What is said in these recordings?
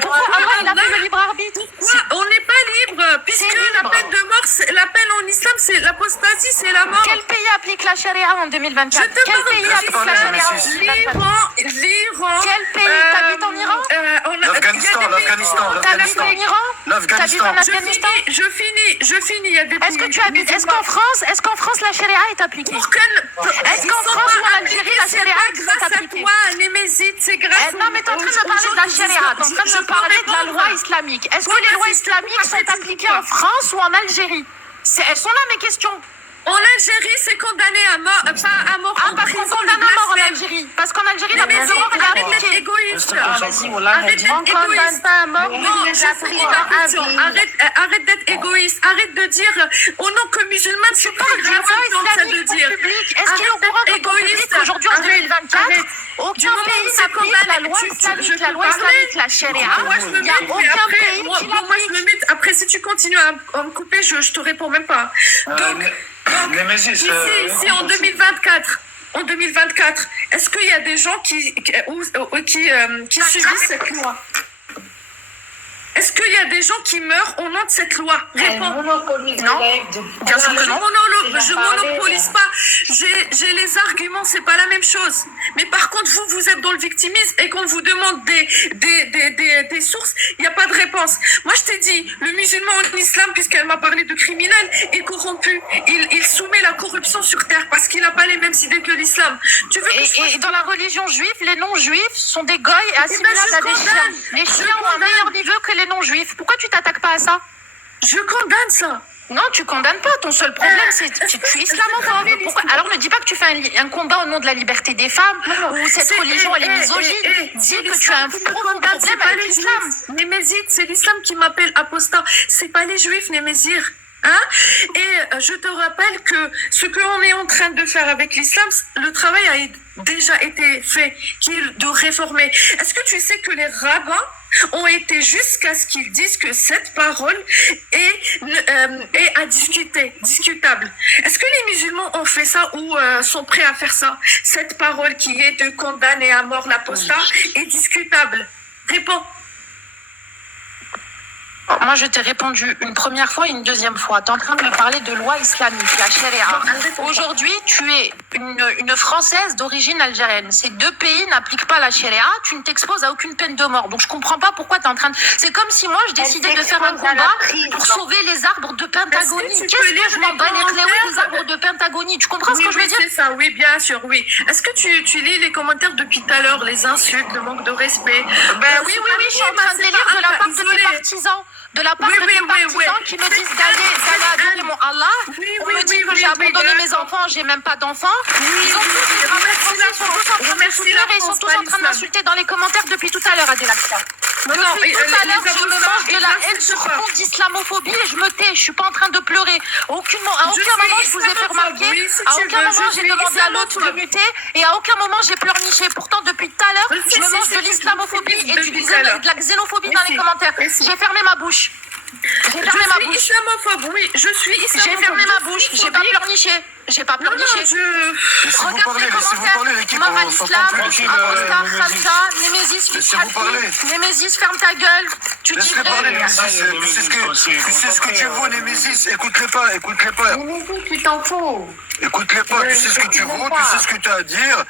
Pourquoi Allah il a fait le libre arbitre? On n'est pas libre, puisque la peine de mort, la peine en islam, c'est l'apostasie, c'est la mort. Quel pays applique la charia en 2024? Quel pays applique la charia en 2024? L'Iran. Quel pays? T'habites en Iran? L'Afghanistan. T'habites en Iran? T'habites en Afghanistan? Je finis. Il y a des Est-ce que tu habites? Est-ce qu'en France la charia est appliquée? Est-ce qu'en France ou en Algérie la charia est appliquée? C'est grâce. Non, mais t'es en train de me parler de la charia. T'es en train de me parler de la loi islamique. Est-ce que les lois islamiques sont appliquées en France ou en Algérie? Elles sont là mes questions. En Algérie, c'est condamné à mort, pas à mort. Ah, parce qu'on condamne à mort en Algérie. Parce qu'en Algérie, la peine de mort est arrête d'être appliquée. égoïste. Vas-y, arrête d'être égoïste. Pas à mort, mais Non, il les a pris dans un arrête d'être égoïste. Arrête de dire au nom que musulmane, c'est pas grave ça de dire. Est-ce qu'il est au courant que ton public aujourd'hui en 2024, aucun pays n'applique la loi islamique, la charia? Il n'y a aucun pays qui l'applique. Après, si tu continues à me couper, je te réponds même pas. Donc, ici, en 2024, est-ce qu'il y a des gens qui subissent cette loi? Est-ce qu'il y a des gens qui meurent au nom de cette loi? Réponds. Non, bien sûr que non. Je monopolise pas. J'ai les arguments, c'est pas la même chose. Mais par contre, vous êtes dans le victimisme et qu'on vous demande des sources, il n'y a pas de réponse. Moi, je t'ai dit, le musulman en islam, puisqu'elle m'a parlé de criminel, est corrompu. Il soumet la corruption sur terre parce qu'il n'a pas les mêmes idées que l'islam. Et dans la religion juive, les non-juifs sont des goïs et assimilables à des chiens. Les chiens ont un meilleur niveau que les non-juifs. Pourquoi tu t'attaques pas à ça? Je condamne ça. Non, tu condamnes pas. Ton seul problème, c'est que tu es islamophobe. Alors ne dis pas que tu fais un combat au nom de la liberté des femmes ou cette religion elle est misogyne. Dis que tu as un profond problème avec l'islam. Némézite, c'est l'islam qui m'appelle apostat. C'est pas les juifs, Némézir. Hein? Et je te rappelle que ce que l'on est en train de faire avec l'islam, le travail a déjà été fait, qui est de réformer. Est-ce que tu sais que les rabbins ont été jusqu'à ce qu'ils disent que cette parole est à discuter, discutable? Est-ce que les musulmans ont fait ça ou sont prêts à faire ça? Cette parole qui est de condamner à mort l'apostat est discutable. Réponds. Moi, je t'ai répondu une première fois et une deuxième fois. Tu es en train de me parler de loi islamique, la charia. Aujourd'hui, tu es une Française d'origine algérienne. Ces deux pays n'appliquent pas la charia. Tu ne t'exposes à aucune peine de mort. Donc, je comprends pas pourquoi tu es en train de... C'est comme si moi, je décidais de faire un combat pour sauver les arbres de Pentagonie. Qu'est-ce que je m'en bats les cléos des arbres de Pentagonie? Tu comprends ce que je veux dire? C'est ça, oui, bien sûr, oui. Est-ce que tu lis les commentaires depuis tout à l'heure, les insultes, le manque de respect? Oui, je suis en train de les lire de la part de tes partisans. De la part de tes partisans qui me disent d'aller adorer mon Allah. On me dit que j'ai abandonné mes enfants, j'ai même pas d'enfants. Ils ont tous les Français sont tous en train de souffrir et ils sont tous en train d'insulter dans les commentaires depuis tout à l'heure, Adelaxia. Depuis tout à l'heure, je me mange de la haine sur fond d'islamophobie et je me tais. Je suis pas en train de pleurer. À aucun moment je vous ai fait remarquer. À aucun moment j'ai demandé à l'autre de muter et à aucun moment j'ai pleurniché. Pourtant, depuis tout à l'heure, je me mange de l'islamophobie et de la xénophobie dans les commentaires. J'ai fermé ma bouche. J'ai fermé ma bouche. Islamophobe, oui, je suis islamophobe. J'ai fermé ma bouche, j'ai pas pleurniché. J'ai pas pleurniché. Regarde les commentaires. Maman l'islam, Apostat, Khamsa, Némésis, Fitchati, Némésis, ferme ta gueule. Tu dis laisse-les parler, Némésis. Tu sais ce que tu vaux, Némésis. Écoute-les pas. Némésis, tu t'en fous. Écoute-les pas, tu sais ce que tu vaux, tu sais ce que tu as à dire.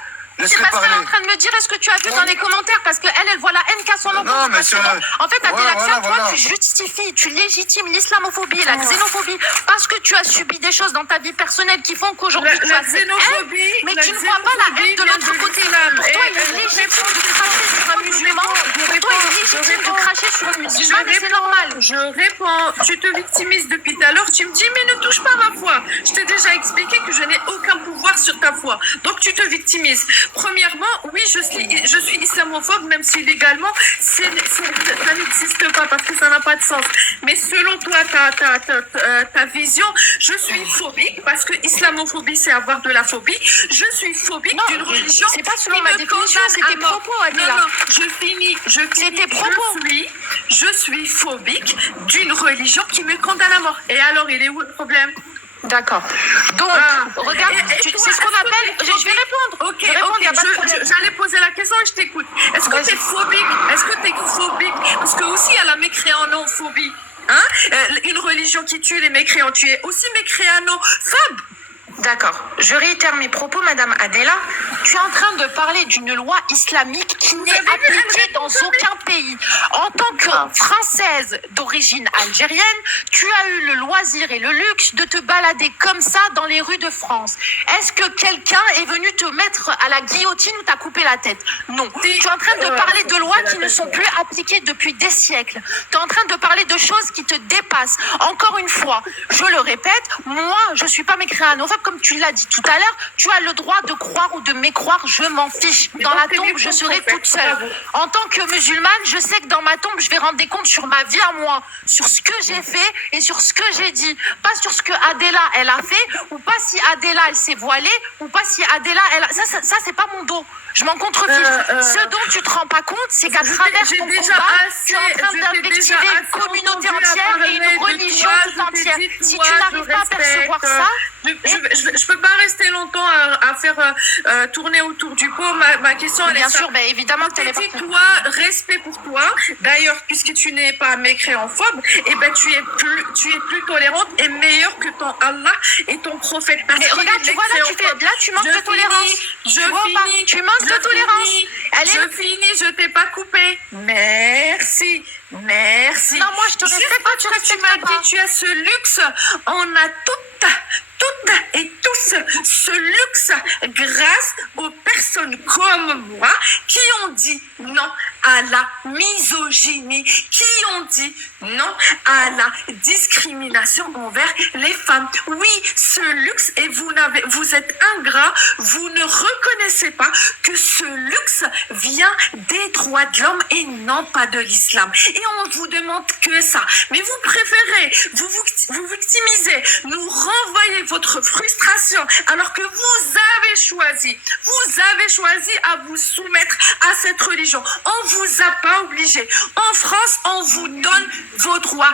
C'est parce qu'elle est en train de me dire est-ce que tu as vu dans les commentaires parce qu'elle voit la haine qu'à son nom. Non, mais c'est en fait, Adelaxia, toi, tu justifies, tu légitimes l'islamophobie, la xénophobie parce que tu as subi des choses dans ta vie personnelle qui font qu'aujourd'hui tu as cette haine, mais tu ne vois pas la haine de l'autre côté. Pour toi, il est légitime de cracher sur un musulman. Pour toi, il est légitime de cracher sur un musulman, mais c'est normal. Je réponds, tu te victimises depuis tout à l'heure, tu me dis mais ne touche pas à ma foi. Je t'ai déjà expliqué que je n'ai aucun pouvoir sur ta foi. Donc tu te victimises. Premièrement, oui, je suis islamophobe, même si légalement, ça n'existe pas parce que ça n'a pas de sens. Mais selon toi, ta vision, je suis phobique parce que islamophobie, c'est avoir de la phobie. Je suis phobique d'une religion. C'est pas selon ma définition, c'est tes propos, Adela. Non, je finis. C'est tes propos. Je suis phobique d'une religion qui me condamne à mort. Et alors, il est où le problème? D'accord. Donc, regarde, c'est ce qu'on appelle... Je vais répondre. Ok, j'allais poser la question et je t'écoute. Est-ce que tu es phobique? Parce que mécréanophobie. Hein? Une religion qui tue les mécréants. Tu es aussi mécréanophobe. D'accord. Je réitère mes propos, Madame Adela. Tu es en train de parler d'une loi islamique qui n'est appliquée dans aucun pays. En tant que Française d'origine algérienne, tu as eu le loisir et le luxe de te balader comme ça dans les rues de France. Est-ce que quelqu'un est venu te mettre à la guillotine ou t'a coupé la tête? Non. Tu es en train de parler de lois qui ne sont plus appliquées depuis des siècles. Tu es en train de parler de choses qui te dépassent. Encore une fois, je le répète, moi, je suis pas mécréanophobe. Comme tu l'as dit tout à l'heure, tu as le droit de croire ou de mécroire, je m'en fiche. Dans la tombe, je serai toute seule. En tant que musulmane, je sais que dans ma tombe, je vais rendre des comptes sur ma vie à moi, sur ce que j'ai fait et sur ce que j'ai dit. Pas sur ce que Adela, elle a fait, ou pas si Adela, elle s'est voilée, ou pas si Adela, elle a... Ça c'est pas mon dos. Je m'en contrefiche. Ce dont tu te rends pas compte, c'est qu'à travers ton combat, tu es en train d'invectiver une communauté entière et une religion tout entière. Si tu n'arrives pas à percevoir ça... Je peux pas rester longtemps à faire tourner autour du pot. Ma question, elle bien est sûr, évidemment que tu allais pas. Toi, respect pour toi. D'ailleurs, puisque tu n'es pas mécréanophobe, et ben tu es plus tolérante et meilleure que ton Allah et ton prophète. Parce mais regarde, tu vois là, tu manques de tolérance. Tu manques de tolérance. Je finis, je t'ai pas coupé. Merci. Non, moi je te respecte pas, tu respectes pas. Tu as ce luxe. On a toutes et tous ce luxe grâce aux personnes comme moi qui ont dit non à la misogynie, qui ont dit non à la discrimination envers les femmes. Oui, ce luxe, et vous êtes ingrats, vous ne reconnaissez pas que ce luxe vient des droits de l'homme et non pas de l'islam. Et on vous demande que ça. Mais vous préférez vous victimiser, nous renvoyer votre frustration alors que vous avez choisi à vous soumettre à cette religion. On vous a pas obligé. En France, on vous donne vos droits.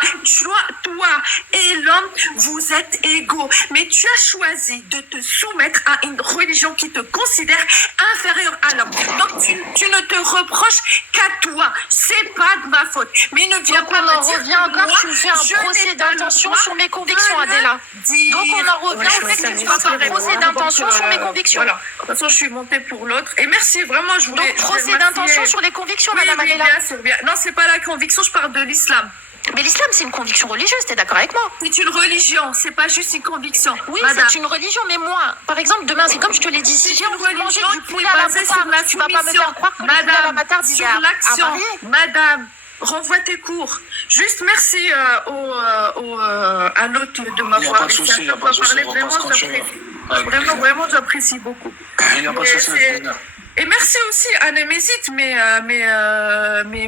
Toi et l'homme, vous êtes égaux. Mais tu as choisi de te soumettre à une religion qui te considère inférieur à l'homme. Donc tu ne te reproches qu'à toi. C'est pas de ma faute. Mais ne viens pas me dire revient encore, tu me fais un procès d'intention sur mes convictions, Adela. Donc on en revient au fait que tu vas faire un procès d'intention sur mes convictions. Voilà. De toute façon, je suis montée pour l'autre. Et merci, vraiment, je voulais... Donc procès d'intention sur les convictions, Madame Adela. Bien. Non, c'est pas la conviction, je parle de l'islam. Mais l'islam, c'est une conviction religieuse, t'es d'accord avec moi? C'est une religion, c'est pas juste une conviction. Oui, c'est une religion, mais moi, par exemple, demain, c'est comme je te l'ai dit, si j'ai envie de manger du poulet à la moutarde, tu vas pas me faire croire que le poulet à la moutarde, il est à varier. Madame, renvoie tes cours. Juste merci à l'hôte de m'avoir pas de souci, il n'y a pas de souci, on va pas se continuer. Vraiment, j'apprécie beaucoup. Il n'y a pas de souci. Et merci aussi à Némésite, mais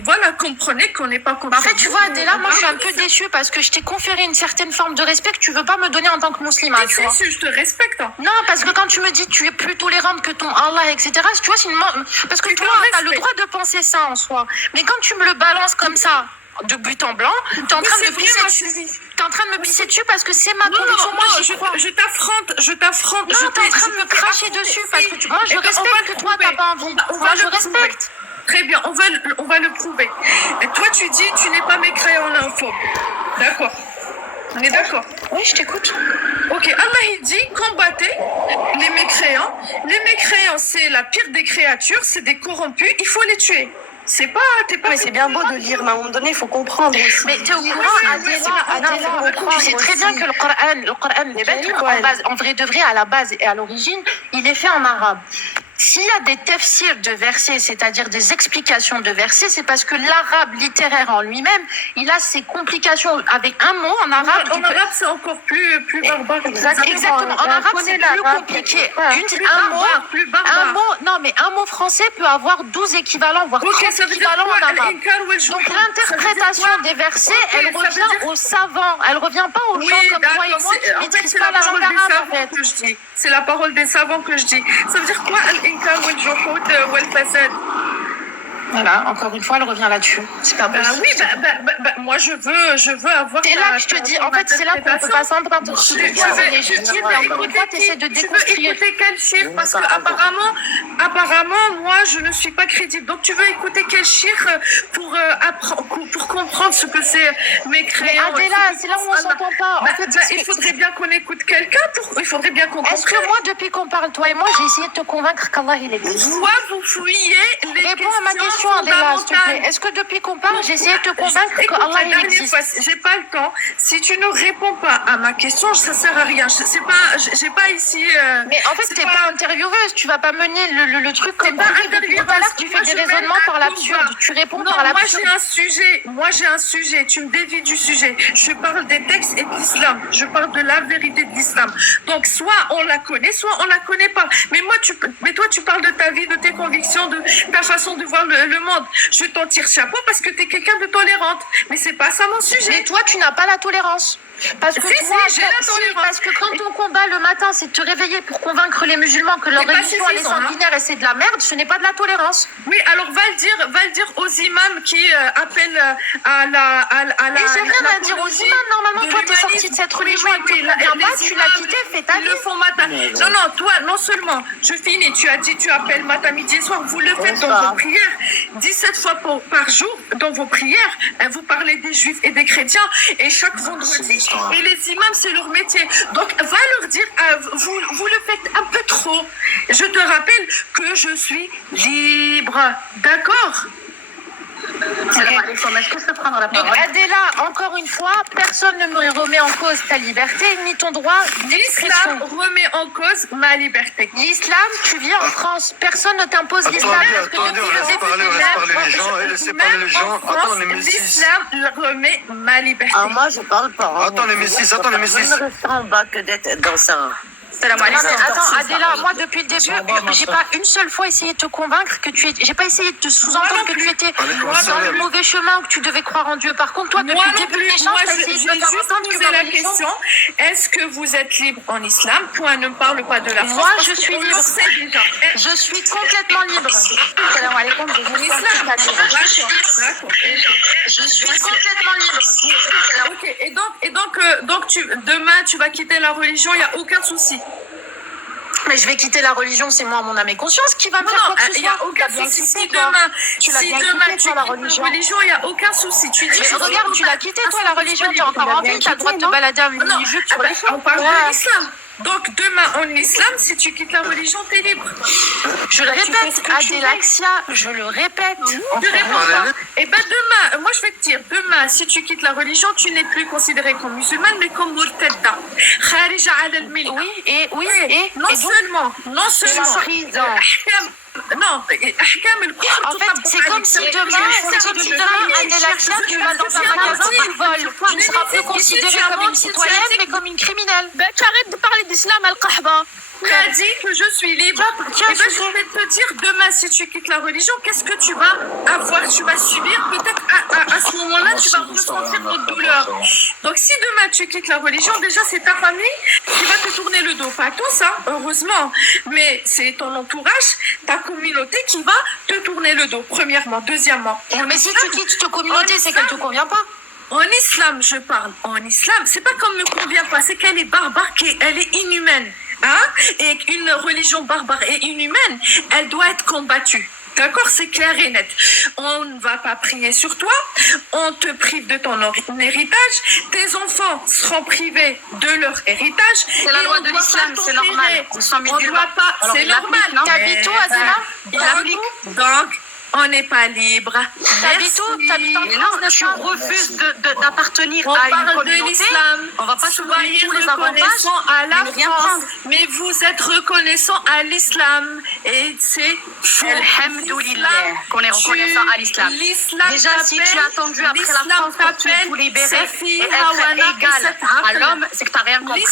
voilà, comprenez qu'on n'est pas contre. En fait, tu vois, Adela, moi, je suis un peu déçue parce que je t'ai conféré une certaine forme de respect que tu veux pas me donner en tant que musulmane. Je te respecte. Hein. Non, parce que quand tu me dis tu es plus tolérante que ton Allah, etc., tu vois, parce que toi, tu as le droit de penser ça en soi. Mais quand tu me le balances comme ça, de but en blanc, tu es en train de me pisser dessus. T'es en train de me pisser dessus parce que c'est ma conviction. Moi, j'y crois. Je t'affronte. Non, t'es en train de me cracher dessus parce que moi, je respecte que toi, t'as pas envie. Moi, je respecte. Très bien, on va le prouver. Et toi, tu dis, tu n'es pas mécréanophobe. D'accord. On est d'accord? Oui, je t'écoute. Ok, Allah il dit, combattez les mécréants. Les mécréants, c'est la pire des créatures, c'est des corrompus, il faut les tuer. T'es pas. Mais c'est bien beau de lire, mais à un moment donné, il faut comprendre aussi. Mais t'es au courant, Adela, tu sais très bien que le Coran, en vrai de vrai, à la base et à l'origine, il est fait en arabe. S'il y a des tafsirs de versets, c'est-à-dire des explications de versets, c'est parce que l'arabe littéraire en lui-même, il a ses complications avec un mot en arabe. En arabe, c'est encore plus barbare. Exactement. En arabe, c'est plus compliqué. Un mot français peut avoir 12 équivalents, voire 30 équivalents en arabe. Donc l'interprétation des versets, elle revient aux savants. Elle revient pas aux gens comme toi et moi qui ne maîtrisent pas la langue arabe, en fait. C'est la parole des savants que je dis. Ça veut dire quoi? Voilà, encore une fois, elle revient là-dessus. C'est pas possible. Oui, moi je veux avoir. C'est là que je te dis, en fait, c'est là qu'on peut pas s'entendre. C'est légitime, mais encore une fois, tu essaies de déconstruire. Tu veux écouter quel chiffre? Parce que apparemment, moi, je ne suis pas crédible. Donc, tu veux écouter quel chiffre pour comprendre comprendre ce que c'est mécréant. Mais Adela, c'est là où on s'entend pas. En fait, il faudrait bien qu'on écoute quelqu'un. Il faudrait bien qu'on Est-ce que moi, depuis qu'on parle, toi et moi, j'ai essayé de te convaincre qu'Allah, il existe? Soit vous fouillez les Réponds à ma question, Adela, s'il te plaît. Est-ce que depuis qu'on parle, j'ai essayé de te convaincre qu'Allah, il existe? J'ai pas le temps. Si tu ne réponds pas à ma question, ça sert à rien. J'ai pas ici. Mais en fait, t'es pas intervieweuse. Tu vas pas mener le truc comme ça. Depuis tout à l'heure, tu fais des raisonnements par l'absurde. Tu réponds par l'absurde. Moi, j'ai un sujet. Tu me dévies du sujet. Je parle des textes et de l'islam. Je parle de la vérité de l'islam. Donc, soit on la connaît, soit on la connaît pas. Mais toi, tu parles de ta vie, de tes convictions, de ta façon de voir le monde. Je t'en tire chapeau parce que t'es quelqu'un de tolérante. Mais c'est pas ça mon sujet. Mais toi, tu n'as pas la tolérance. Parce que j'ai la tolérance. Parce que quand ton combat le matin, c'est de te réveiller pour convaincre les musulmans que leur religion elle est sanguinaire et c'est de la merde, ce n'est pas de la tolérance. Oui, alors va le dire aux imams qui appellent à la. Et j'ai rien à dire aux imams. Normalement, toi, t'es sorti de cette religion et tu ne conviens pas, tu l'as quitté, fais ta vie. Le font matin. Non, toi, non seulement, je finis, tu as dit, tu appelles matin, midi et soir, vous le faites dans vos prières, 17 fois par jour, dans vos prières, vous parlez des juifs et des chrétiens, et chaque vendredi. Et les imams, c'est leur métier. Donc, va leur dire, vous le faites un peu trop. Je te rappelle que je suis libre. D'accord? Est-ce que je peux prendre la Donc, parole? Adela, encore une fois, personne ne me remet en cause ta liberté ni ton droit d'expression. L'islam remet en cause ma liberté. L'islam, tu vis en France. Personne ne t'impose l'islam. Attendez, on laisse parler les gens. Laissez parler les gens. Attends, les Messis. L'islam remet ma liberté. Ah, moi, je parle pas. Hein. Attends, les Messis. Je ne reste en bas que d'être dans ça. Non, mais attends, Adela, moi depuis le début, j'ai pas une seule fois essayé de te convaincre que tu étais. J'ai pas essayé de te sous-entendre que tu étais dans le mauvais chemin ou que tu devais croire en Dieu. Par contre, toi, depuis le début de l'échange, t'as essayé de me faire entendre que ma religion. Est-ce que vous êtes libre en islam? Point, ne parle pas de la France. Moi, je suis libre. Je suis complètement libre. Salam alaikum, je suis complètement libre. Ok, et donc demain, tu vas quitter la religion, il n'y a aucun souci. Mais je vais quitter la religion, c'est moi, mon âme et conscience qui va me faire quoi que ce soit. Il n'y a aucun souci. Si demain tu quittes la religion, il n'y a aucun souci. Tu dis, mais regarde, tu l'as quitté, toi, la religion, tu es encore en vie, tu as le droit de te balader à mini-jupe sur les feux. On parle de l'islam. Donc demain, en islam, si tu quittes la religion, t'es libre. Je le répète, Adelaxia, je le répète. Et ben demain, moi je vais te dire, demain, si tu quittes la religion, tu n'es plus considérée comme musulmane, mais comme murtadda. Kharija ala al-milla. Oui, et non seulement. Non, en fait, c'est comme si demain, Adelaxia, tu vas dans un magasin, tu voles. Tu ne seras plus considérée comme une citoyenne, mais comme une criminelle. Ben, tu arrêtes de parler d'islam, al-Qahba. Tu as dit que je suis libre. Et ben, je vais te dire, demain, si tu quittes la religion, qu'est-ce que tu vas avoir? Tu vas subir. Peut-être à ce moment-là, tu vas ressentir notre douleur. Donc, si demain, tu quittes la religion, déjà, c'est ta famille qui va te tourner le dos. Pas tous, hein, heureusement. Mais c'est ton entourage, ta communauté qui va te tourner le dos, premièrement. Deuxièmement. Mais si tu quittes ta communauté, c'est qu'elle ne te convient pas. En islam, je parle. En islam, c'est pas comme ne convient pas, c'est qu'elle est barbare, elle est inhumaine. Hein? Et une religion barbare et inhumaine, elle doit être combattue. D'accord, c'est clair et net. On ne va pas prier sur toi, on te prive de ton héritage, tes enfants seront privés de leur héritage. C'est la loi de l'islam, c'est normal. Ils sont musulmans. On doit pas, c'est normal. T'habites où, Adela? Donc, on n'est pas libre. T'habites où? T'habites en France, Tu refuses d'appartenir à une communauté. On va pas se Soyez tous les avantages. reconnaissants à la rien France, prendre. mais vous êtes reconnaissants à l'islam. Et c'est faux. Alhamdoulilah, qu'on est reconnaissant à l'islam. Déjà, si tu as attendu après la France pour tuer tous les bérets et être égal à l'homme, c'est que tu n'as rien compris.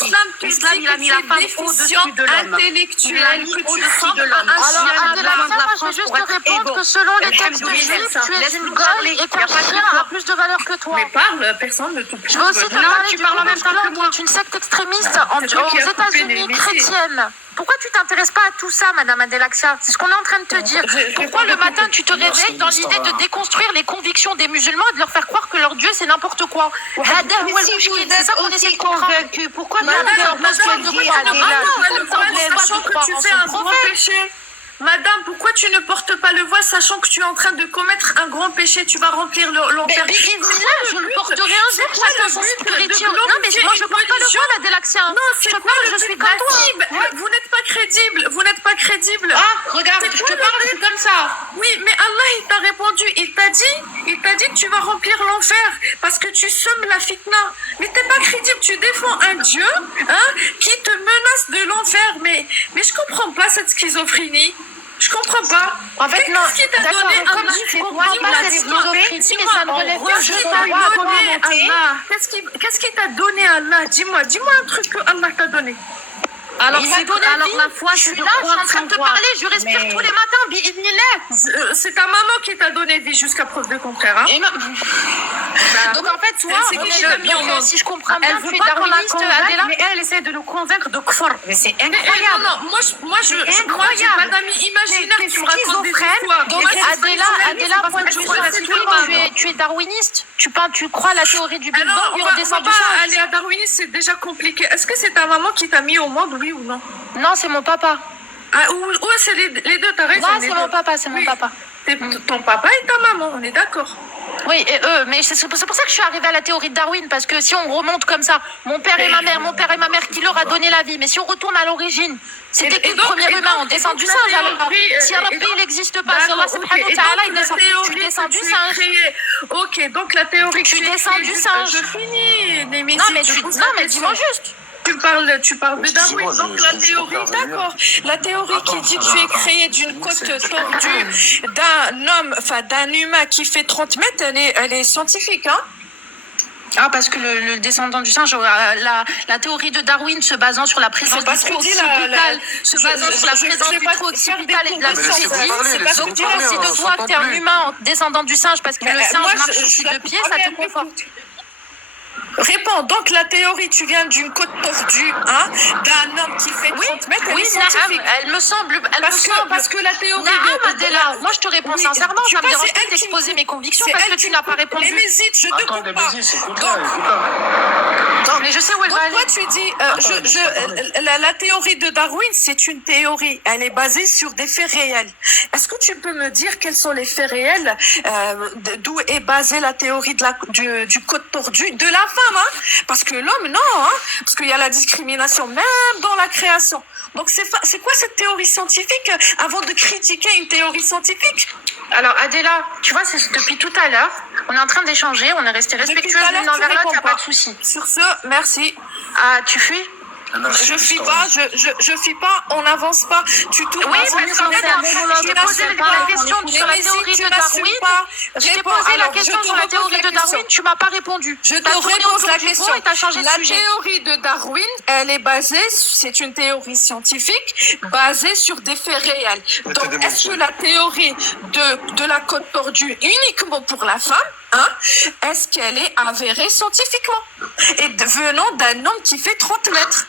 L'islam, il a mis la femme au-dessus de l'homme. Il l'a mis au-dessus de l'homme. Alors, Adelaxia, moi, je vais juste te répondre que selon les textes juifs, tu es une golle et ton chien a plus de valeur que toi. Mais parle, personne ne te Je vais aussi te parler du parles en même temps que moi. qui est une secte extrémiste aux États-Unis chrétienne. Pourquoi tu t'intéresses pas à tout ça, Madame Adelaxia? C'est ce qu'on est en train de te dire. Pourquoi le matin tu te réveilles dans l'idée de déconstruire les convictions des musulmans et de leur faire croire que leur Dieu c'est n'importe quoi? Mais si vous C'est ça êtes qu'on essaie aussi de comprendre. convaincu, pourquoi tu as Madame, peur parce que madame, dit Adela? le voile, sachant que tu fais un grand péché. Madame, pourquoi tu ne portes pas le voile sachant que tu es en train de commettre un grand péché? Tu vas remplir l'enfer. Mais je ne porterai un jour, chacun son spirituel. Non, mais moi, je porte pas le voile, Adélaxia. Non, c'est quoi je suis comme toi. Vous n'êtes pas crédible. Vous n'êtes pas crédible. Ah, regarde, je te parle, je suis comme ça. Oui, mais Allah, il t'a répondu. Il t'a dit que tu vas remplir l'enfer parce que tu sèmes la fitna. Mais t'es pas crédible. Tu défends un Dieu, qui te menace de l'enfer. Mais je comprends pas cette schizophrénie. Je comprends pas. En fait, non. Qu'est-ce qui t'a D'accord, donné comme Allah? je comprends pas cette schizophrénie, mais ça ne relève pas Qu'est-ce de qui ton t'a droit à donné commenter. Allah? Qu'est-ce qui t'a donné Allah? Dis-moi un truc que Allah t'a donné. Alors, Il m'a donné alors vie. la foi, Je c'est suis de là, je suis croire en train sans de te voir. parler, je respire Mais- tous les matins, bi'idhnillah. C'est ta maman qui t'a donné vie jusqu'à preuve de contraire. Hein? Et ma- Donc en fait, toi, c'est on qui est qui t'a le- mis au donc, monde? si je comprends bien, Elle tu veut es pas qu'on la darwiniste, convainque, Adéla. mais elle essaie de nous convaincre de kfar. Mais c'est Non, incroyable. moi, j'ai pas d'amis imaginaires T'es qui me racontent des schizophrène, histoires. Donc Moi, Adéla, parce moi, que tu tu vois, c'est tout le monde. tu es darwiniste. Tu crois à la théorie du Big Alors, Bang et on on va descend du pas singe. aller à Darwinisme, c'est déjà compliqué. Est-ce que c'est ta maman qui t'a mis au monde, oui ou non? Non, c'est mon papa. Ah, ou c'est les deux, t'as raison. Non, les c'est deux. mon papa, c'est mon Oui. papa. Ton papa et ta maman, on est d'accord. Oui, et eux, mais c'est pour ça que je suis arrivée à la théorie de Darwin, parce que si on remonte comme ça, mon père et ma mère qui leur a donné la vie, mais si on retourne à l'origine, c'était qui le premier humain? On descend du singe, alors. Si Allah il n'existe pas, si Allah subhanahu wa ta'ala, il descend, tu descends du singe. Ok, donc la théorie que Tu tu descends du singe. Je finis, Némésis, Non, mais je pose non, la mais question. dis-moi juste. Tu parles de Excusez-moi, Darwin, donc je la peux théorie, intervenir. d'accord. La théorie qui dit que tu es créé d'une côte tordue d'un humain qui fait 30 mètres, elle est scientifique, hein? Ah, parce que le descendant du singe, la théorie de Darwin se basant sur la présence C'est pas du ce que trou dit occipital, se je- basant je- sur la je- présence je vais du pas trou te faire des occipital et de la cours. Mais laissez-moi surdie, parler, c'est laissez-moi donc tu parler, décides on de toi que s'entend t'es un plus. humain en descendant du singe parce que le singe marche sur ses deux pieds, ça te conforte. Réponds, donc la théorie, tu viens d'une côte tordue, d'un homme qui fait 30 mètres, elle Oui, est scientifique. Naam, elle me semble. Parce que la théorie... Naam, Adéla, moi je te réponds Oui, sincèrement, tu ça me vois, dérange c'est pas elle qui d'exposer me- mes convictions c'est parce elle que qui tu n'as pas me- répondu. Les mésites, je te Attends, coupe mais pas. vas-y, écoute-la, Donc, écoute-la. Non, mais je sais où elle va Donc aller. toi tu dis, la théorie de Darwin, c'est une théorie, elle est basée sur des faits réels. Est-ce que tu peux me dire quels sont les faits réels d'où est basée la théorie du côte tordu de la femme, hein? Parce que l'homme, non, hein? Parce qu'il y a la discrimination même dans la création. Donc c'est quoi cette théorie scientifique avant de critiquer une théorie scientifique? Alors Adéla, tu vois, c'est depuis tout à l'heure, on est en train d'échanger, on est resté Depuis respectueux tout à l'heure, l'une envers tu l'autre, il n'y a réponds pas pas. de souci. Sur ce, merci. Ah, tu fuis? Je fuis pas, je fuis pas, on n'avance pas. Tu tournes Oui, pas, parce qu'en fait, je t'ai posé la question sur la théorie de Darwin. Je t'ai posé la question sur la théorie de Darwin, tu m'as pas répondu. Je te T'as tourné repose autour la du question. pot et t'as changé de La sujet. théorie de Darwin, elle est basée, c'est une théorie scientifique basée sur des faits réels. Donc, est-ce que la théorie de la côte tordue uniquement pour la femme, hein, est-ce qu'elle est avérée scientifiquement? Et venant d'un homme qui fait 30 mètres.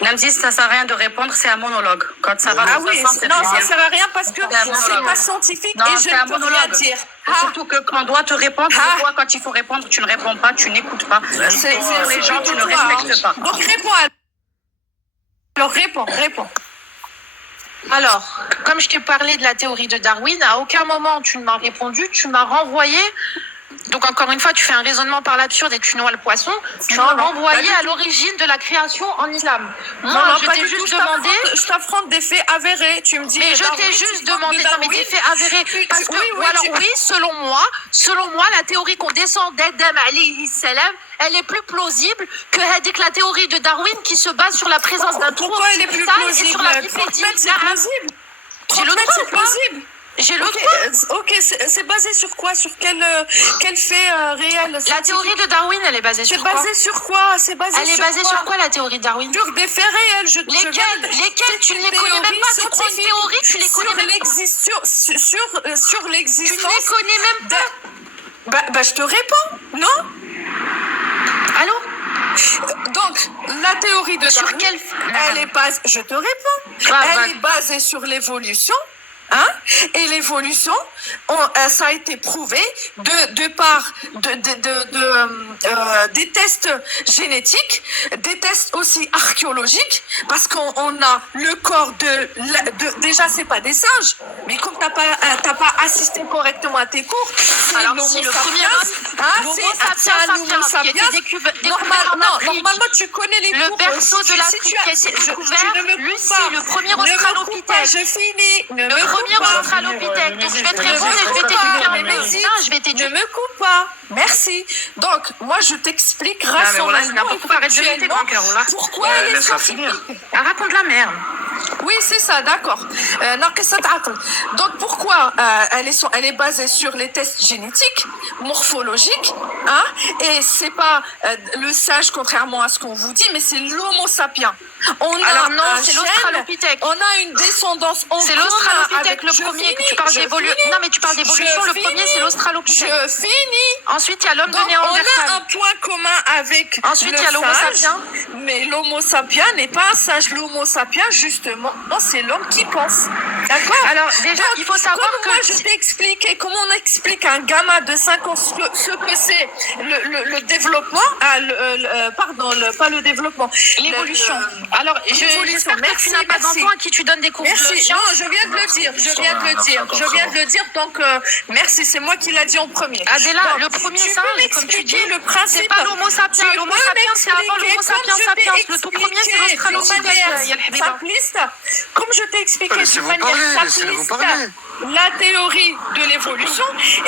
Namzi, ça sert à rien de répondre, c'est un monologue. Quand ça va Ah dans oui, ce sens, c'est non, très ça bien. sert à rien parce que C'est un c'est monologue. pas scientifique Non, et je c'est un ne peux rien monologue. dire. Et surtout que quand on doit te répondre, Ah. des fois, quand il faut répondre, tu ne réponds pas, tu n'écoutes pas. C'est Pour les gens, tu ne plutôt toi, hein. respectes pas. Donc réponds. Alors réponds. Alors, comme je t'ai parlé de la théorie de Darwin, à aucun moment tu ne m'as répondu, tu m'as renvoyé. Donc encore une fois, tu fais un raisonnement par l'absurde et tu noies le poisson. Tu Non, m'as non, renvoyé pas à l'origine de la création en islam. Moi, Non, je pas t'ai du juste tout. demandé. Je t'affronte des faits avérés. Tu me dis. Mais je Darwin, t'ai tu juste parles demandé, de non mais Darwin. des faits avérés, parce que, oui, ou alors tu- oui, selon moi, la théorie qu'on descend d'Adam alayhi salam, elle est plus plausible que la théorie de Darwin qui se base sur la présence d'un trou Pourquoi elle est plus occipital et plausible? sur la 30 bipédie. mètres, c'est plausible. J'ai le 30 mètres, droit c'est ou pas? plausible. J'ai le Ok, droit. ok, c'est basé sur quoi? Sur quel fait réel? La théorie de Darwin, elle est basée C'est sur quoi? basé sur quoi? C'est basé Elle est basée sur quoi la théorie de Darwin? Sur des faits réels. Lesquels tu ne les connais même pas. Tu prends une théorie, tu les connais même pas. Sur Tu l'existence. ne les connais même pas. Bah, je te réponds, non? Allô? Donc, la théorie de Sur Darwin, quel... elle est basée, je te réponds, Ah, elle bah. est basée sur l'évolution, hein, et l'évolution, ça a été prouvé de par des tests génétiques, des tests aussi archéologiques, parce qu'on a le corps déjà c'est pas des singes, mais comme t'as pas assisté correctement à tes cours, c'est Alors, l'Homo si le sapiens, premier homme, hein, l'Homo c'est un sapiens Homo sapiens, qui a été sapiens. découvert Normalement, en Afrique. tu connais les Le cours. berceau Si de tu- l'Afrique si qui a été tu découvert, ne me coupes Lucie, pas. le premier Ne me coupe pas, australopithèque. je finis. Ne Le me premier coupe pas. australopithèque. Donc, je vais te Ne me répondre et je vais coupe t'éduquer pas, en mais même vas-y. temps. Je vais Ne t'éduquer. me coupe pas. Merci. Donc, moi, je t'explique mais voilà, c'est rationnellement n'importe quoi. Arrête de lutter, factuellement mon cœur, là. pourquoi elle est laisse-la scientifique. finir. Ah, raconte la merde. Oui, c'est ça, d'accord. ناقصة عقل. Donc pourquoi elle est basée sur les tests génétiques, morphologiques, hein, et c'est pas le singe contrairement à ce qu'on vous dit, mais c'est l'Homo sapiens. Alors non, un c'est gène, l'australopithèque. On a une descendance en C'est commun l'australopithèque avec- le Je premier. finis, Tu parles je d'évolution. finis, Non, mais tu parles d'évolution. je Le premier, c'est finis, l'australopithèque. Je finis. Ensuite, il y a l'homme de Donc, on a un Néandertal. point commun avec Ensuite, le il y a l'Homo singe, sapiens. mais l'Homo sapiens n'est pas un singe. L'Homo sapiens, justement, c'est l'homme qui pense. D'accord? Alors, déjà, Donc, il faut savoir comme que... moi, je t'ai expliqué comment on explique à un gamin de 5 ans ce que c'est le développement, pas le développement. L'évolution. Le- Alors, l'évolution. j'espère que Merci, tu n'as pas merci. d'enfant à qui tu donnes des cours de Merci. sciences. Non, je viens de le dire. Je viens de le dire. Donc, merci. C'est moi qui l'a dit en premier. Adéla, Donc, le premier tu singe, peux comme tu dis, m'expliquer le principe. c'est pas l'homo sapiens. Tu L'homo peux sapiens, c'est avant l'homo m'expliquer, sapiens comme je sapiens. t'ai Le tout premier, c'est expliqué d'une l'australopithèque. manière Yalhabiba. simpliste, comme je t'ai expliqué Laissez-vous d'une manière parler, laissez-vous simpliste parler. la théorie de l'évolution,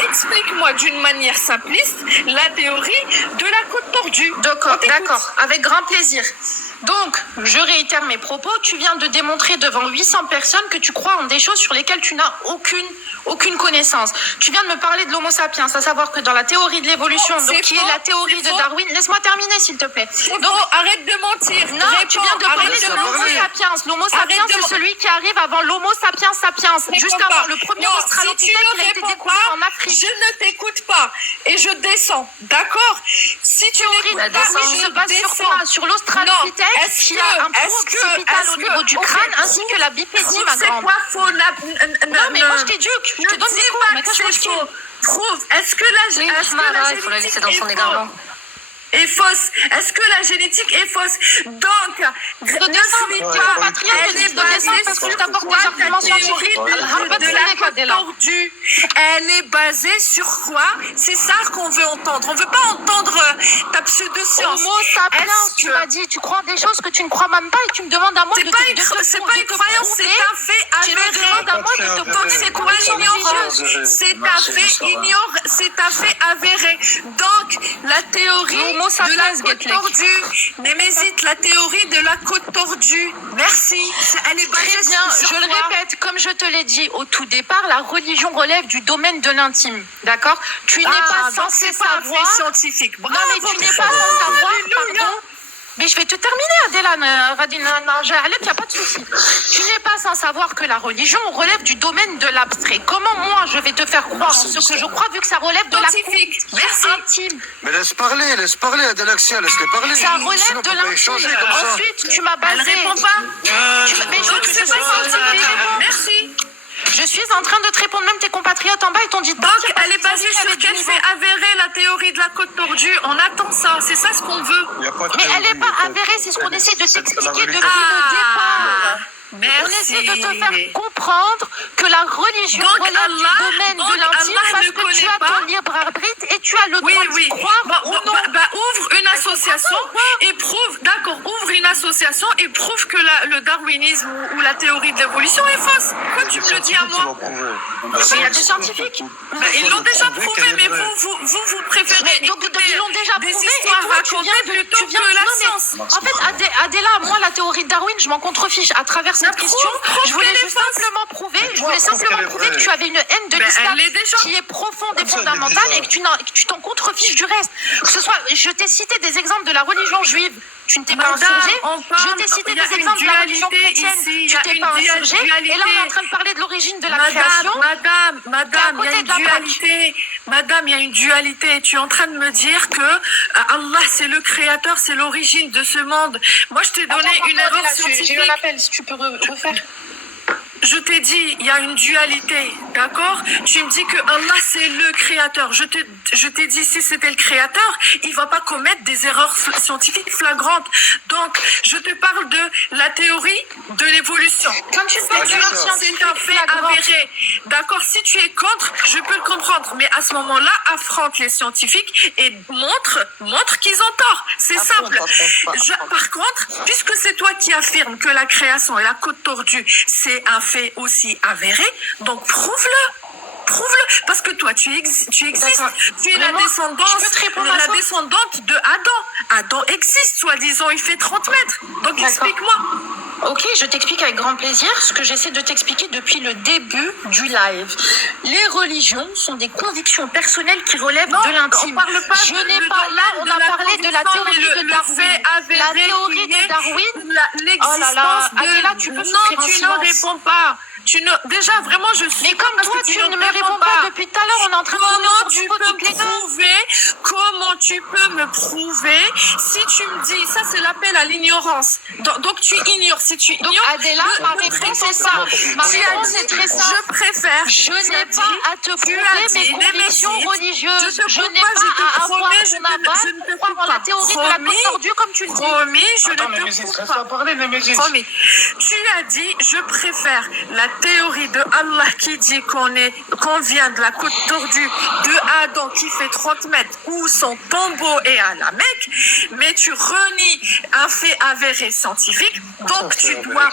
explique-moi d'une manière simpliste la théorie de la côte tordue. D'accord, On t'écoute. d'accord, avec grand plaisir. Donc, je réitère mes propos. Tu viens de démontrer devant 800 personnes que tu crois en des choses sur lesquelles tu n'as aucune connaissance. Tu viens de me parler de l'homo sapiens, à savoir que dans la théorie de l'évolution, Non, donc c'est qui faux, est la théorie c'est de faux. Darwin, laisse-moi terminer s'il te plaît. C'est Donc, faux, arrête de mentir. non, tu viens de Réponds, parler arrête de de l'homo mentir. sapiens. L'homo Arrête sapiens, de c'est men- celui qui arrive avant l'homo sapiens sapiens. Juste Réponds avant pas. le premier Non, australopithèque, si tu il ne a été réponds découvert pas, en Afrique. je ne t'écoute pas et je descends. D'accord? Si tu Théorie n'écoutes de pas, Darwin se base sur descends. quoi? Sur l'australopithèque Non, est-ce qui que- a un trou est-ce que- occipital est-ce au que- niveau du ok, crâne ainsi que la bipédie, ma C'est grande. quoi faux? Non, mais moi je t'éduque, je te donne des cours, mais toi je c'est m'excuse. faux. Prouve. Est-ce que la il faut la laisser dans son égarement. est fausse? Est-ce que la génétique est fausse? Donc, De descendre, tes compatriotes te disent de descendre parce que je t'apporte des arguments scientifiques. de la côte tordue. Elle est basée sur quoi? C'est ça qu'on veut entendre. On veut pas entendre ta pseudo-science. Homo sapiens, Est-ce tu que- m'as dit, tu crois en des choses que tu ne crois même pas et tu me demandes à moi C'est de pas te une prouver. croyance, c'est un fait Tu me avéré. demandes à moi de te Donc prouver c'est des quoi convictions l'ignorance? religieuses. C'est un fait avéré. Donc la théorie L'homo de la sapiens, côte Getlek. tordue. Némésite, la théorie de la côte tordue. Merci. Elle est basée Très bien, sur je le quoi? répète, comme je te l'ai dit au tout départ, la religion relève du domaine de l'intime. D'accord? Tu n'es pas donc censé c'est pas un savoir. fait scientifique. Non, mais tu n'es pas sans savoir, pardon. Mais je vais te terminer, Adéla. Il n'y a pas de souci. Tu n'es pas sans savoir que la religion relève du domaine de l'abstrait. Comment moi, je vais te faire croire en ce que je crois vu que ça relève de la Scientifique. Merci. Intime. Mais laisse parler, Adélaxia, laisse-les parler. Ça relève Sinon, on de peut pas échanger l'intime. comme ça. Ensuite, tu m'as Elle basé. répond pas. Mais Donc je c'est pas scientifique. Merci. Je suis en train de te répondre, même tes compatriotes en bas, ils t'ont dit. Donc, elle est basée sur quel fait avéré la théorie de la côte tordue? On attend ça, c'est ça ce qu'on veut. Il y a pas de Mais elle n'est théorie, pas il y a avérée, c'est ce qu'on essaie de c'est la t'expliquer vérité. depuis le départ. On Merci. essaie de te faire comprendre que la religion Donc, relève Allah- du domaine donc de l'intime Allah parce ne que tu connaît as pas. ton libre arbitre et tu as le droit Oui. d'y croire ou non. Ouvre une association et prouve, d'accord, ouvre une association et prouve que le darwinisme ou la théorie de l'évolution est fausse. Pourquoi tu me le dis à moi? Mais il y a des scientifiques. Ils l'ont déjà prouvé, mais vous préférez Mais donc, écouter ils l'ont déjà des prouvé et histoires toi, tu racontées viens de... plutôt Tu viens que la non, mais- science. En fait, Adéla, moi, la théorie de Darwin, je m'en contrefiche. À travers cette question, je voulais qu'elle est juste fausse. simplement prouver, prouve qu'elle est que vraie. tu avais une haine de Ben, l'islam elle l'est déjà. qui est profonde et Comme ça, elle l'est fondamentale déjà. et que tu t'en contrefiches du reste. Que ce soit, je t'ai cité des exemples de la religion juive. Tu ne t'es pas Madame, insurgé. on parle- Je t'ai cité il y a des une exemples de la religion dualité chrétienne. ici, il y Tu a t'es une pas insurgé. dualité. Et là, on est en train de parler de l'origine de la création. Madame, il y a côté une de la plaque. dualité. Madame, il y a une dualité. Tu es en train de me dire que Allah, c'est le créateur, c'est l'origine de ce monde. Moi, je t'ai donné une erreur scientifique. J'ai eu un appel, si tu peux refaire. je t'ai dit, il y a une dualité, d'accord? Tu me dis que Allah c'est le créateur. Je t'ai dit, si c'était le créateur, il va pas commettre des erreurs scientifiques flagrantes. Donc, je te parle de la théorie de l'évolution. Quand tu parles C'est un fait avéré. D'accord? Si tu es contre, je peux le comprendre. Mais à ce moment-là, affronte les scientifiques et montre qu'ils ont tort. C'est simple. Par contre, puisque c'est toi qui affirmes que la création et la côte tordue, c'est un fait aussi avéré, donc prouve-le, parce que toi tu existes, tu es la descendante de Adam. Adam existe, soi-disant, il fait 30 mètres. Donc explique-moi. Ok, je t'explique avec grand plaisir ce que j'essaie de t'expliquer depuis le début du live. Les religions sont des convictions personnelles qui relèvent de l'intime. Je n'ai pas là, on a parlé de la théorie de Darwin. La théorie de Darwin. Oh là là, Adela, tu peux souffrir en silence. Non, tu ne réponds pas. Déjà, vraiment, je suis. Mais comme toi, tu ne me réponds pas depuis tout à l'heure, on est en train de Comment tu peux me prouver si tu me dis, ça c'est l'appel à l'ignorance. Donc tu ignores. Si tu ignores. Donc Adela, ma réponse c'est ça. Ma réponse c'est très simple. Je préfère. Je n'ai pas à te prouver mes convictions religieuses. Je n'ai pas à avoir ton aval pour croire en la théorie de la côte tordue comme tu le dis. Promis, je ne te prouve pas. Promis. Tu as dit, je préfère la théorie de Allah qui dit qu'on vient de la côte tordue de Adam qui fait 30 mètres où son tombeau est à la Mecque, mais tu renies un fait avéré scientifique, donc tu dois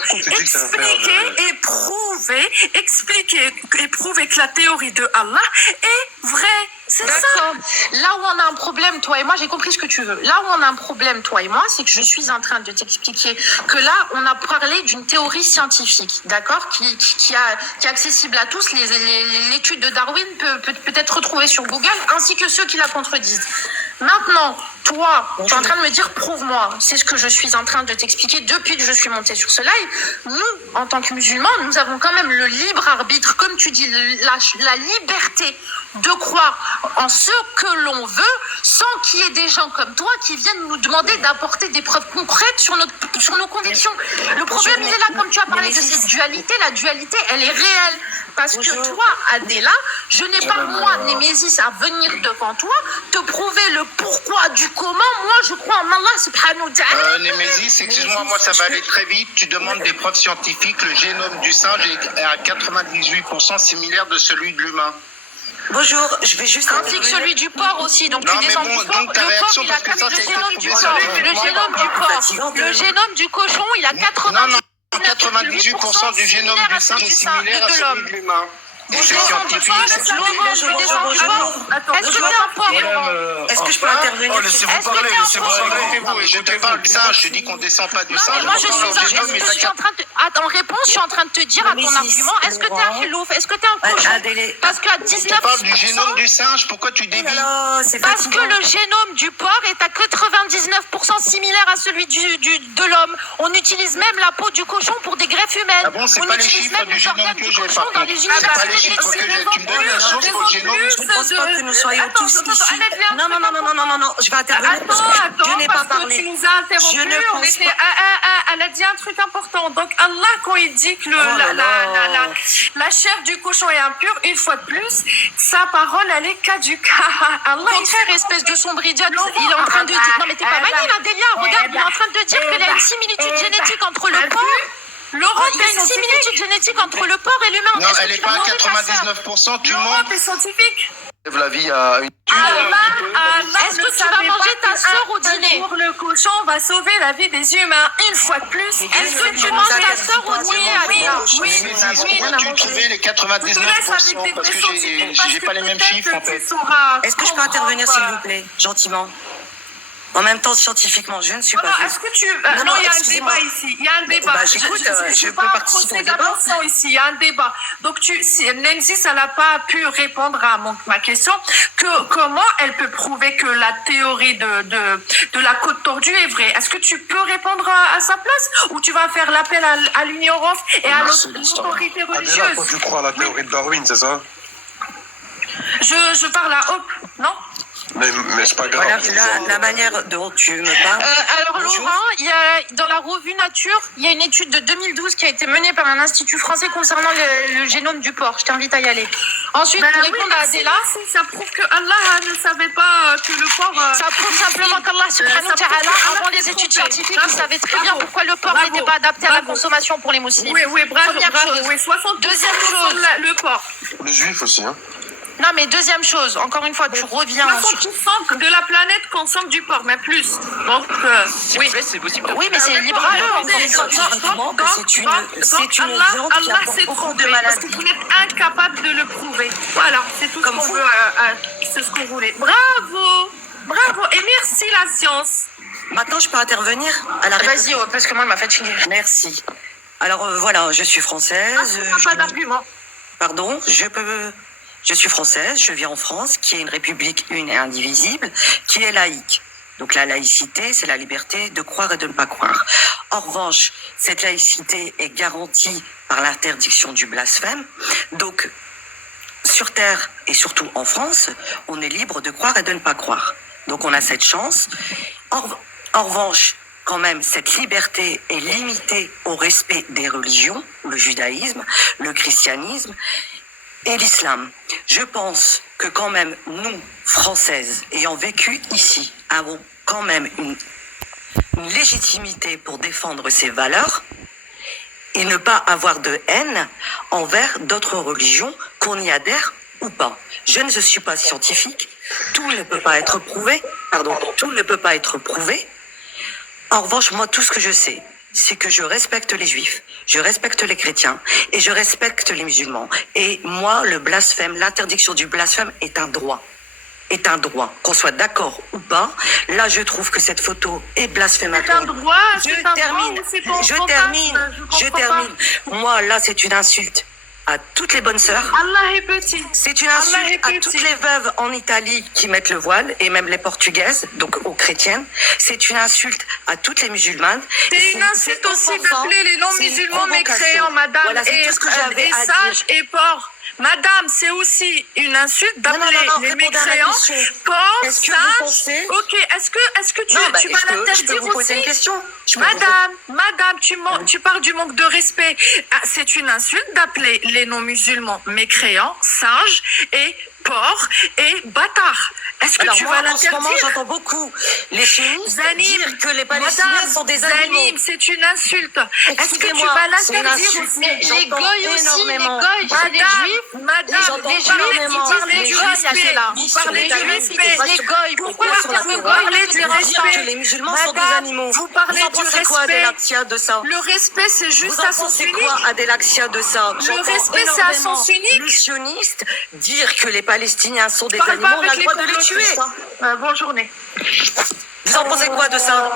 expliquer et prouver que la théorie de Allah est vraie. C'est ça. Là où on a un problème, toi et moi, j'ai compris ce que tu veux. Là où on a un problème, toi et moi, c'est que je suis en train de t'expliquer que là, on a parlé d'une théorie scientifique, d'accord, qui est accessible à tous. L'étude de Darwin peut être retrouvée sur Google, ainsi que ceux qui la contredisent. Maintenant, toi, tu es en train de me dire, prouve-moi. C'est ce que je suis en train de t'expliquer depuis que je suis montée sur ce live. Nous, en tant que musulmans, nous avons quand même le libre arbitre, comme tu dis, la liberté de croire en ce que l'on veut, sans qu'il y ait des gens comme toi qui viennent nous demander d'apporter des preuves concrètes sur nos convictions. Le problème, il est là, comme tu as parlé de cette dualité. La dualité, elle est réelle. Parce que toi, Adela, je n'ai pas, moi, Némésis, à venir devant toi, te prouver le pourquoi du comment. Moi, je crois en Allah, subhanahu wa ta'ala. Némésis, excuse-moi, moi, ça va aller très vite. Tu demandes des preuves scientifiques. Le génome du singe est à 98% similaire de celui de l'humain. Bonjour, je vais juste... Ainsi que celui du porc aussi, donc non, tu descends du porc. Donc ta réaction, parce que ça, c'est le génome du porc. Le génome du cochon, il a 98% du génome du singe est similaire à celui de l'humain. Et c'est scientifique. Est-ce que tu es un porc? Est-ce que je peux intervenir? Laissez-vous parler, je te parle de singe, je dis qu'on descend pas du singe. Moi, je suis en train de... En réponse, je suis en train de te dire à ton argument, est-ce que tu es un khilouf? Est-ce que tu es un cochon? Parce qu'à 19%... Je parle du génome du singe, pourquoi tu dévies? Parce que le génome du porc est à 99% similaire à celui de l'homme. On utilise même la peau du cochon pour des greffes humaines. Ah bon, c'est pas les chiffres du génome que j'ai, par contre. C'est pas les chiffres que j'ai. Tu me donnes la chance pour le génome. Je ne pense pas que nous soyons tous ici. Non, je vais intervenir. Je n'ai pas parlé. Tu nous as interrompu. Elle a dit un truc important. Donc Allah, quand il dit que la chair du cochon est impure, une fois de plus, sa parole, elle est caduque. Allah, espèce de sombre idiot, il est en train de dire... Non mais t'es pas maligne, Adélia, regarde, il est en train de dire qu'il y a une similitude génétique entre le porc... Laurent, il y a une similitude génétique entre le porc et l'humain. Non, elle n'est pas à 99%, tu mens. T'es scientifique. La vie à une... Est-ce que tu vas manger ta sœur au dîner? Pour le cochon va sauver la vie des humains, une fois de plus. Est-ce que tu manges ta sœur au dîner, Adélia? Oui. Pourquoi tu trouvais les 99%? Parce que j'ai pas les mêmes chiffres, en fait. Est-ce que je peux intervenir, s'il vous plaît, gentiment? En même temps, scientifiquement, je ne suis pas juge. Est-ce que tu... Non, il y a un débat ici. Il y a un débat. J'écoute, je peux participer au débat. Ici, il y a un débat. Donc, Nancy, ça n'a pas pu répondre à ma question. Comment elle peut prouver que la théorie de la côte tordue est vraie? Est-ce que tu peux répondre à sa place? Ou tu vas faire l'appel à l'ignorance et à l'autorité religieuse? Adela, tu crois à la théorie de Darwin, c'est ça? Je parle à Hope, non? Mais c'est pas grave. Voilà la manière dont tu me parles. Alors Bonjour. Laurent, il y a, dans la revue Nature, il y a une étude de 2012 qui a été menée par un institut français concernant le génome du porc. Je t'invite à y aller. Ensuite, pour répondre à Adela, ça prouve que Allah ne savait pas que le porc... ça prouve simplement qu'Allah subhanahu wa ta'ala, avant les études scientifiques, il savait très bien pourquoi le porc n'était pas adapté à la consommation pour les musulmans. Oui, bravo, Première bravo. chose. Oui, 60% Deuxième chose. le porc. Les juifs aussi, hein. Non, mais deuxième chose, encore une fois, tu reviens sur... 60% de la planète consomme du porc, mais plus. Donc, Oui, c'est possible. oui, mais c'est libre à eux. Effectivement que c'est une viande qui Allah, apporte s'est beaucoup trompé de parce que maladies. vous êtes incapable de le prouver. Voilà, c'est tout Comme ce qu'on vous. veut. C'est ce qu'on voulait. Bravo, bravo, et merci la science. Maintenant, je peux intervenir à la réponse. Vas-y, parce que moi, il m'a fatigué. Merci. Alors voilà, je suis française. Pas d'argument. Pardon, je suis française, je vis en France, qui est une république une et indivisible, qui est laïque. Donc la laïcité, c'est la liberté de croire et de ne pas croire. En revanche, cette laïcité est garantie par l'interdiction du blasphème. Donc, sur Terre et surtout en France, on est libre de croire et de ne pas croire. Donc on a cette chance. En revanche, quand même, cette liberté est limitée au respect des religions, le judaïsme, le christianisme et l'islam. Je pense que quand même, nous, Françaises, ayant vécu ici, avons quand même une légitimité pour défendre ces valeurs et ne pas avoir de haine envers d'autres religions, qu'on y adhère ou pas. Je ne suis pas scientifique, tout ne peut pas être prouvé, tout ne peut pas être prouvé. En revanche, moi, tout ce que je sais, c'est que je respecte les juifs, je respecte les chrétiens et je respecte les musulmans. Et moi, le blasphème, l'interdiction du blasphème est un droit. Est un droit. Qu'on soit d'accord ou pas, là, je trouve que cette photo est blasphématoire. C'est un droit, Je termine. Moi, là, c'est une insulte à toutes les bonnes sœurs. Allah est petit. C'est une insulte à toutes les veuves en Italie qui mettent le voile, et même les portugaises, donc aux chrétiennes. C'est une insulte à toutes les musulmanes. C'est une insulte aussi d'appeler les non-musulmans mécréants, madame, voilà, c'est tout ce que j'avais et à sages dire. et porcs. Madame, c'est aussi une insulte d'appeler les répondez à la mécréants question. porcs, Est-ce que vous sages. pensez... Ok, est-ce que tu Non, vas je peux l'interdire vous poser une aussi? question. Madame, tu parles du manque de respect. Ah, c'est une insulte d'appeler les non-musulmans mécréants, sages et porcs et bâtards. Est-ce que Alors tu moi, vas en ce moment, l'interdire? j'entends beaucoup les sionistes Zanim, dire que les Palestiniens sont des animaux. Zanim, c'est une insulte. Est-ce que tu Excusez-moi, vas c'est une l'interdire insulte. aussi? Mais les J'entends goïs aussi, énormément. les goïs, c'est les juifs. Madame, Les vous juifs, parlez ils du disent les respect. goïs, là. Vous parlez du respect. Les goïs, pourquoi Sur le la terme Torah, goï du ne dérange dire pas? que les musulmans sont des Madame, animaux. vous parlez Vous en du pensez quoi, respect. Adelaxia, de ça? Le respect, c'est juste Vous à en sens pensez unique. quoi, Adelaxia, de ça? J'entends respect, c'est à sens énormément unique. les sionistes dire que les Palestiniens sont des Parle pas animaux, on a avec le droit de les tuer. complotistes. Bonne journée. Vous en pensez quoi de ça?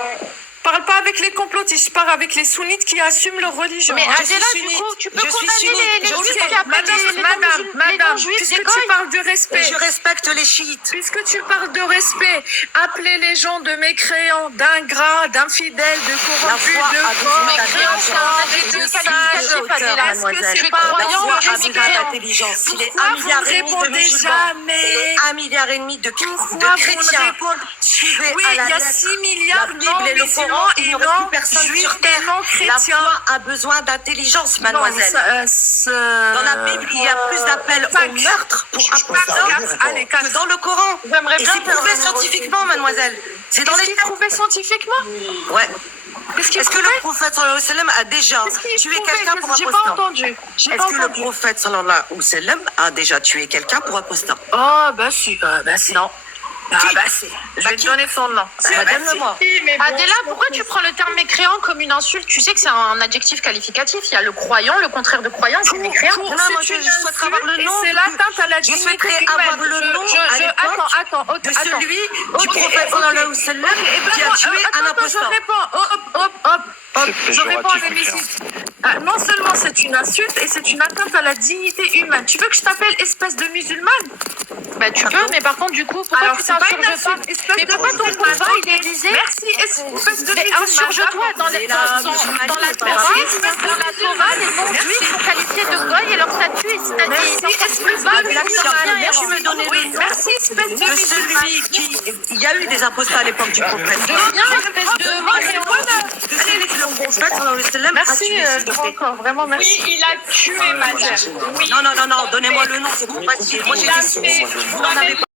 Parle pas avec les complotistes, je parle avec les sunnites qui assument leur religion. Mais Je suis Adela, du sunnite. coup, tu peux Je suis condamner sunnite. les Je juifs suis qui appellent les Madame, non-juifs puisque des tu goïs. parles de respect, Je respecte les chiites. puisque tu parles de respect, appeler les gens de mécréants, d'ingrats, d'infidèles, de corrompus, foi a de besoin corps, Mécréant, c'est un adjectif qualificatif, Adela. mademoiselle. Tu es La croyant, foi tu es a besoin mécréant. d'intelligence. Il est Pourquoi 1,5 vous milliard ne de répondez musulmans. jamais? 1,5 milliard de Pourquoi vous chrétiens. ne répondez? Suivez Oui, à la il y a lettre 6 milliards la Bible et le non-musulmans Coran, il et n'y aurait plus non personne juifs sur et terre. non La chrétiens. foi a besoin d'intelligence, mademoiselle. Dans Dans la Bible, il y a plus d'appels au meurtre pour apostat Allez, que dans le Coran. J'aimerais Et bien c'est prouvé faire un scientifiquement, mademoiselle. C'est dans Qu'est-ce les qui est prouvé scientifiquement? Ouais. Qu'est-ce qui est Est-ce que prouvé? le prophète sallallahu aïe wa sallam a déjà Qu'est-ce qui est tué prouvé? quelqu'un pour J'ai pas apostat? entendu. J'ai Est-ce pas que le entendu. prophète sallallahu alayhi wa sallam a déjà tué quelqu'un pour apostat? Oh, bah si. Non. Ah, bah si. Je vais te qui? donner son nom. Donne-le-moi. Adela, pourquoi tu prends le terme mécréant comme une insulte? Tu sais que c'est un adjectif qualificatif. Il y a le croyant, le contraire de croyant, c'est mécréant. Non, moi, je souhaiterais avoir le nom. C'est l'atteinte à la Je dignité souhaiterais humaine. avoir le nom à l'époque Attends. de celui du prophète sallallahu alayhi wa sallam qui a tué un apostat. Je réponds. Hop. Je réponds à l'hémicycle. Non seulement c'est une insulte, et c'est une atteinte à la dignité humaine. Tu veux que je t'appelle espèce de musulmane? Bah tu peux, mais par contre du coup, pourquoi Alors, tu c'est pas une t'insurges pas? insulte, espèce Mais de pourquoi ton musulmane. combat il est visé? Merci, espèce de Mais musulmane. insurge-toi dans la Torah, les non-juifs sont qualifiés de goy et leur tu Est-ce que Tu me donnais le nom Merci, espèce de celui qui... Il y a eu des apostats à l'époque du prophète. Merci, encore, vraiment merci. Oui, il a tué ma mère. Oui. Non, donnez-moi le nom, c'est compliqué. Moi, j'ai Il a des fait, Vous n'en avez pas.